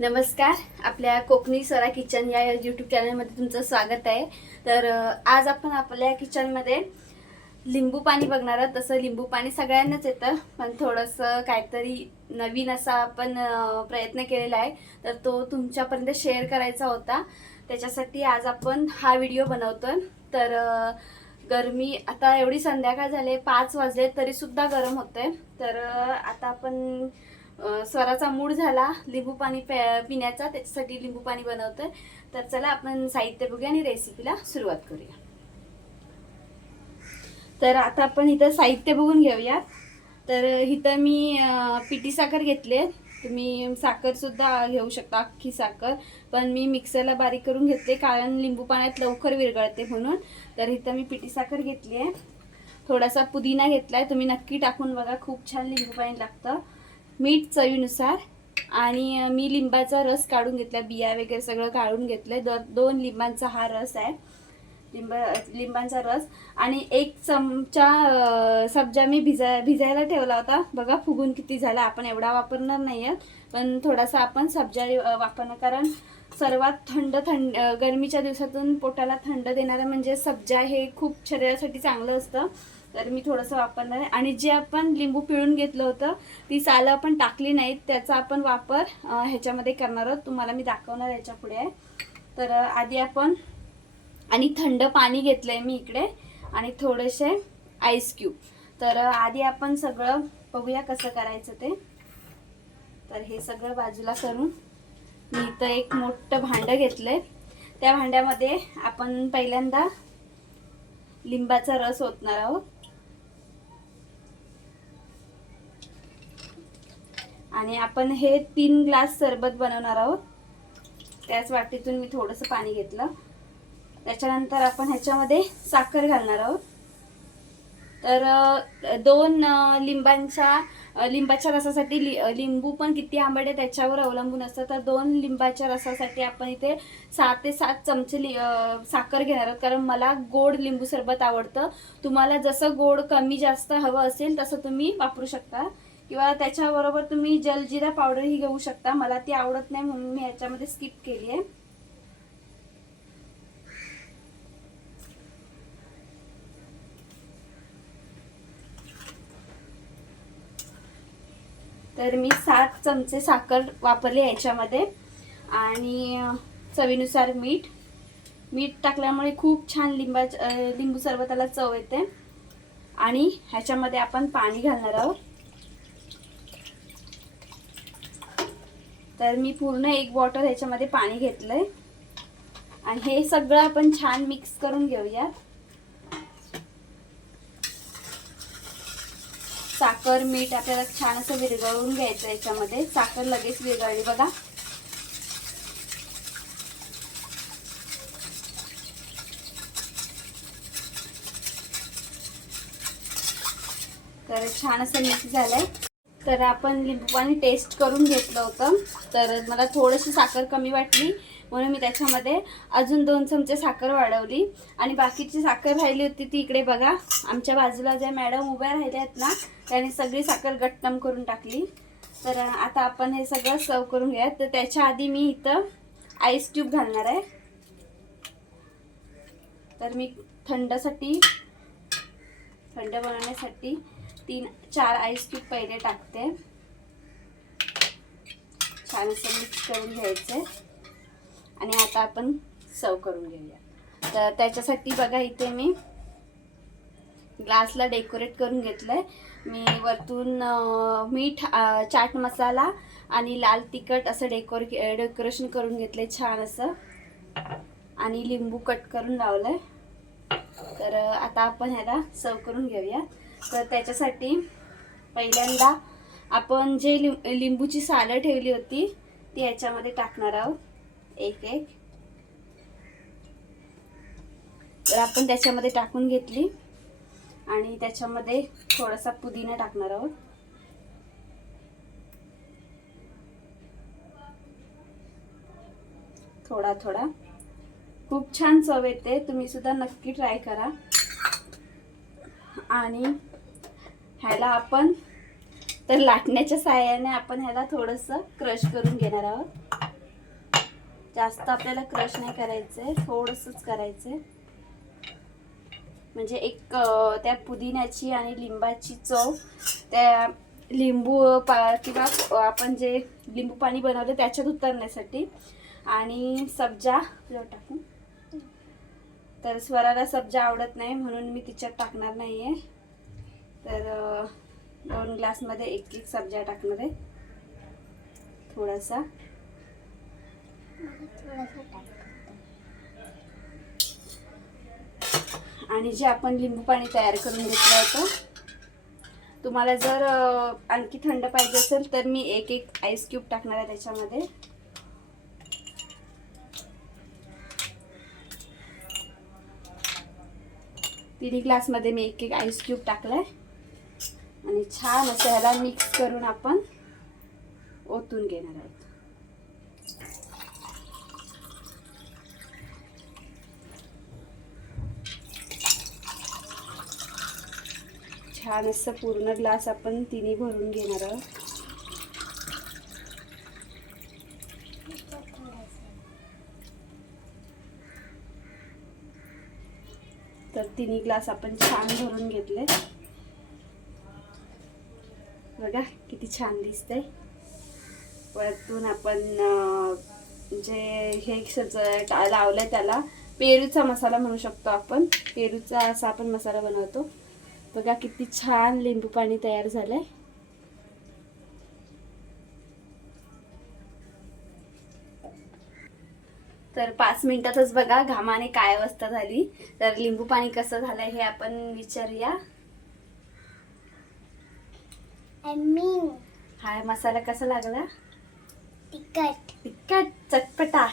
नमस्कार. आपल्या कोकणी सरा किचन या यूट्यूब चॅनलमध्ये तुमचं स्वागत आहे. तर आज आपण आपल्या किचनमध्ये लिंबू पाणी बघणार आहोत. तसं लिंबू पाणी सगळ्यांनाच येतं पण थोडंसं काहीतरी नवीन असा आपण प्रयत्न केलेला आहे. तर तो तुमच्यापर्यंत शेअर करायचा होता. त्याच्यासाठी आज आपण हा व्हिडिओ बनवतो तर गरमी आता एवढी संध्याकाळ झाले पाच वाजले तरीसुद्धा गरम गरम आहे तर आता आपण स्वराचा मूड झाला लिंबू पाणी प्या- पिण्याचा त्याच्यासाठी लिंबू पाणी बनवतोय. तर चला आपण साहित्य बघूया आणि रेसिपीला सुरुवात करूया. तर आता आपण इथं साहित्य बघून घेऊया तर इथं मी पिटी साखर घेतले तुम्ही साखरसुद्धा घेऊ शकता अख्खी साखर. पण मी मिक्सरला बारीक करून घेतले कारण लिंबू पाण्यात लवकर विरघळते म्हणून. तर इथं मी पिटी साखर घेतली आहे थोडासा पुदिना घेतला आहे तुम्ही नक्की टाकून बघा. खूप छान लिंबू पाणी लागतं. मीठ चवीनुसार आणि मी लिंबाचा रस काढून घेतला बिया वगैरे सगळं काढून घेतलं आहे दर दोन लिंबांचा हा रस आहे. लिंब लिंबांचा रस. आणि एक चमचा सब्जा मी भिजा भिजायला ठेवला होता. बघा फुगून किती झाला. आपण एवढा वापरणार नाही आहे पण थोडासा आपण सब्जा वापरणं. कारण सर्वात थंड थंड गरमीच्या दिवसातून पोटाला थंड देणारं म्हणजे सब्जा हे खूप शरीरासाठी चांगलं असतं. तर मी थोडंसं वापरणार आहे. आणि जे आपण लिंबू पिळून घेतलं होतं ती सालं आपण टाकली नाहीत. त्याचा आपण वापर ह्याच्यामध्ये करणार आहोत. तुम्हाला मी दाखवणार ह्याच्या पुढे. आहे तर आधी आपण आणि थंड पाणी घेतलं आहे मी इकडे आणि थोडेसे आईस क्यूब तर आधी आपण सगळं बघूया कसं करायचं ते. तर हे सगळं बाजूला करून मी इथं एक मोठं भांडं घेतलंय. त्या भांड्यामध्ये आपण पहिल्यांदा लिंबाचा रस ओतणार आहोत. आणि आपण हे तीन ग्लास सरबत बनवणार आहोत. त्याच वाटीतून मी थोडंसं पाणी घेतलं. त्याच्यानंतर आपण ह्याच्यामध्ये साखर घालणार आहोत. तर दोन लिंबांच्या लिंबाच्या रसासाठी लि लिंबू पण किती आंबट आहे त्याच्यावर अवलंबून असतं. तर दोन लिंबाच्या रसासाठी आपण इथे सात ते सात चमचे लि साखर घेणार आहोत. कारण मला गोड लिंबू सरबत आवडतं. तुम्हाला जसं गोड कमी जास्त हवं असेल तसं तुम्ही वापरू शकता. किंवा त्याच्याबरोबर तुम्ही जलजिरा पावडरही घेऊ शकता. मला ती आवडत नाही म्हणून मी ह्याच्यामध्ये स्किप केली आहे तर मी सात चमचे साखर वापरली याच्यामध्ये. आणि चवीनुसार मीठ. मीठ टाकल्यामुळे खूप छान लिंबा लिंबू सरबताला चव येते. आणि ह्याच्यामध्ये आपण पाणी घालणार आहोत. तर मी पूर्ण एक बॉटल ह्याच्यामध्ये पाणी घेतलंय. आणि हे सगळं आपण छान मिक्स करून घेऊयात. साखर मीठ आपल्याला छान असं विरघळून घ्यायचं याच्यामध्ये. साखर लगेच विरघळली बघा. तर छान असं मिक्स झालंय. तर आपण लिंबू पाणी टेस्ट करून घेतलं होतं. तर मला थोडीशी साखर कमी वाटली. म्हणून मी त्याच्यामध्ये अजून दोन चमचे साखर वाढवली. आणि बाकीची साखर राहिली होती ती इकडे बघा. आमच्या बाजूला ज्या मॅडम उभ्या राहिल्या आहेत ना त्याने सगळी साखर गट्टम करून टाकली. तर आता आपण हे सगळं सर्व करून घ्या तर त्याच्या आधी मी इथं आईस ट्यूब घालणार आहे. तर मी थंडसाठी थंड बनवण्यासाठी तीन चार आईस क्यूब पहिले टाकते. छान असं मिक्स करून घ्यायचं. आणि आता आपण सर्व करून घेऊया. तर त्याच्यासाठी बघा इथे मी ग्लासला डेकोरेट करून घेतलंय. मी वरतून मीठ चाट मसाला आणि लाल तिखट असं डेकोरे डेकोरेशन करून घेतलंय छान असं. आणि लिंबू कट करून लावलंय. तर आता आपण ह्याला सर्व करून घेऊया. तर त्याच्यासाठी पहिल्यांदा आपण जे लिं लिंबूची सालं ठेवली होती ती याच्यामध्ये टाकणार आहोत. एक एक. तर आपण त्याच्यामध्ये टाकून घेतली. आणि त्याच्यामध्ये थोडासा पुदिना टाकणार आहोत. थोडा थोडा. खूप छान चव येते. तुम्ही सुद्धा नक्की ट्राय करा. आणि ह्याला आपण तर लाटण्याच्या साह्याने आपण ह्याला थोडंसं क्रश करून घेणार आहोत. जास्त आपल्याला क्रश नाही करायचं आहे थोडंसंच करायचं. आहे म्हणजे एक त्या पुदिन्याची आणि लिंबाची चव त्या लिंबू पा किंवा आपण जे लिंबू पाणी बनवलं त्याच्यात उतरण्यासाठी. आणि सब्जा टाकू तर स्वराला सब्जा आवडत नाही म्हणून मी तिच्यात टाकणार नाही आहे तर दोन ग्लासमध्ये एक एक सब्जा टाकणार आहे. थोडासा. आणि जे आपण लिंबू पाणी तयार करून घेतलं होतं तुम्हाला जर आणखी थंड पाहिजे असेल तर मी एक एक आईस क्यूब टाकणार आहे त्याच्यामध्ये. तिन्ही ग्लासमध्ये मी एक एक आईस क्यूब टाकलाय. आणि छान असं ह्याला मिक्स करून आपण ओतून घेणार आहोत. छान असं पूर्ण ग्लास आपण तिन्ही भरून घेणार आहोत. तर तिन्ही ग्लास आपण छान भरून घेतले. बघा किती छान दिसतंय. परतून आपण जे हे सज लावलं आहे त्याला पेरूचा मसाला म्हणू शकतो आपण. पेरूचा असा आपण मसाला बनवतो. बघा किती छान लिंबू पाणी तयार झालं आहे तर पाच मिनिटातच बघा घामाने काय अवस्था झाली. तर लिंबू पाणी कसं झालंय हे आपण विचारूया. हा मसाला कसा लागला? तिखट. तिखट चटपटा.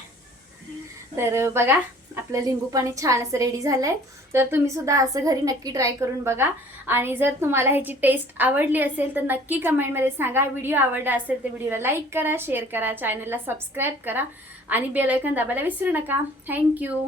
तर बघा आपलं लिंबू पाणी छान असं रेडी झालंय. तर तुम्ही सुद्धा असं घरी नक्की ट्राय करून बघा. आणि जर तुम्हाला ह्याची टेस्ट आवडली असेल तर नक्की कमेंटमध्ये सांगा. व्हिडिओ आवडला असेल तर व्हिडिओला लाईक करा शेअर करा चॅनलला सबस्क्राईब करा. आणि बेलायकन दाबायला विसरू नका. थँक्यू